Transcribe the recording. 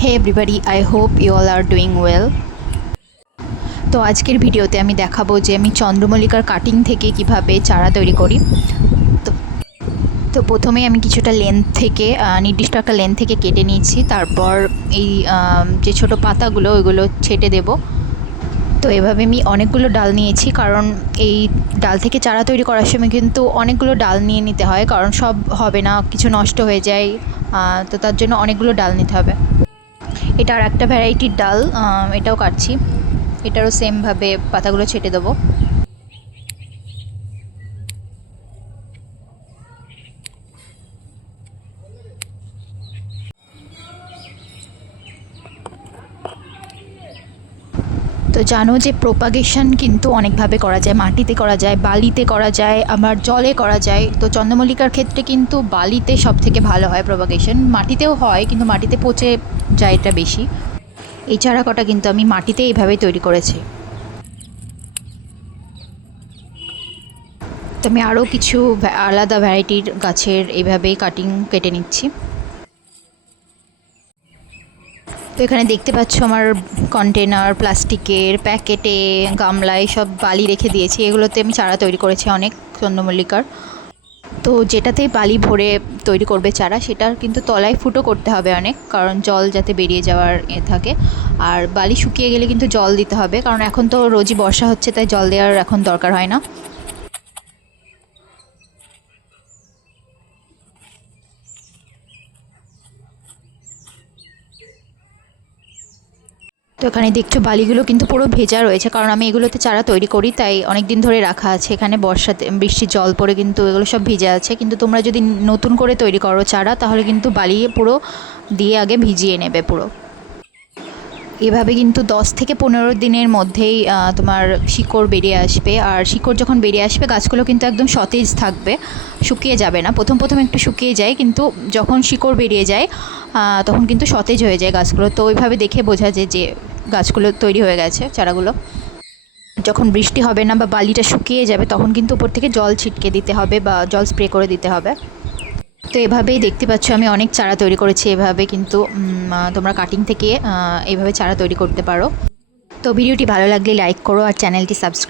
Hey everybody, I hope you all are doing well. তো আজকের ভিডিওতে আমি দেখাবো যে আমি চন্দ্রমল্লিকার কাটিং থেকে কিভাবে চারা তৈরি করি। তো তো প্রথমে আমি কিছুটা লেন্থ থেকে নির্দিষ্ট একটা লেন্থ থেকে কেটে নিয়েছি, তারপর এই যে ছোট পাতাগুলো ওইগুলো ছেটে দেব। তো এভাবে আমি অনেকগুলো ডাল নিয়েছি, কারণ এই ডাল থেকে চারা তৈরি করার সময় কিন্তু অনেকগুলো ডাল নিয়ে নিতে হয়, কারণ সব হবে না, কিছু নষ্ট হয়ে যায়। তো তার জন্য অনেকগুলো ডাল নিতে হবে। এটা আর একটা ভ্যারাইটির ডাল, এটাও কাটছি। এটারও সেমভাবে পাতাগুলো ছেটে দেবো। তো জানো যে প্রোপাগেশন কিন্তু অনেকভাবে করা যায়, মাটিতে করা যায়, বালিতে করা যায়, আবার জলে করা যায়। তো চন্দ্রমল্লিকার ক্ষেত্রে কিন্তু বালিতে সব থেকে ভালো হয় প্রোপাগেশন। মাটিতেও হয়, কিন্তু মাটিতে পচে যায় এটা বেশি। এই চারা কটা কিন্তু আমি মাটিতে এইভাবেই তৈরি করেছি। তো আমি আরও কিছু আলাদা ভ্যারাইটির গাছের এইভাবেই কাটিং কেটে নিচ্ছি। তো এখানে দেখতে পাচ্ছ আমার কন্টেনার, প্লাস্টিকের প্যাকেটে, গামলায় সব বালি রেখে দিয়েছি। এগুলোতে আমি চারা তৈরি করেছি অনেক চন্দ্রমল্লিকার। তো যেটাতে বালি ভরে তৈরি করবে চারা, সেটার কিন্তু তলায় ফুটো করতে হবে অনেক, কারণ জল যাতে বেরিয়ে যাওয়ার থাকে। আর বালি শুকিয়ে গেলে কিন্তু জল দিতে হবে, কারণ এখন তো রোজই বর্ষা হচ্ছে, তাই জল দেওয়ার এখন দরকার হয় না। তো এখানে দেখছো বালিগুলো কিন্তু পুরো ভেজা রয়েছে, কারণ আমি এগুলোতে চারা তৈরি করি, তাই অনেক দিন ধরে রাখা আছে। এখানে বর্ষাতে বৃষ্টির জল পড়ে কিন্তু এগুলো সব ভিজে আছে। কিন্তু তোমরা যদি নতুন করে তৈরি করো চারা, তাহলে কিন্তু বালি পুরো দিয়ে আগে ভিজিয়ে নেবে পুরো। এভাবে কিন্তু 10 থেকে 15 দিনের মধ্যেই তোমার শিকড় বেরিয়ে আসবে। আর শিকড় যখন বেরিয়ে আসবে, গাছগুলো কিন্তু একদম সতেজ থাকবে, শুকিয়ে যাবে না। প্রথম প্রথম একটু শুকিয়ে যায়, কিন্তু যখন শিকড় বেরিয়ে যায় তখন কিন্তু সতেজ হয়ে যায় গাছগুলো। তো ওইভাবে দেখে বোঝা যায় যে গাছগুলো তৈরি হয়ে গেছে চারাগুলো। যখন বৃষ্টি হবে না বা বালিটা শুকিয়ে যাবে, তখন কিন্তু উপর থেকে জল ছিটকে দিতে হবে বা জল স্প্রে করে দিতে হবে। তো এভাবেই দেখতে পাচ্ছ আমি অনেক চারা তৈরি করেছি এভাবে, কিন্তু তোমরা কাটিং থেকে এইভাবে চারা তৈরি করতে পারো। তো ভিডিওটি ভালো লাগলে লাইক করো আর চ্যানেলটি সাবস্ক্রাইব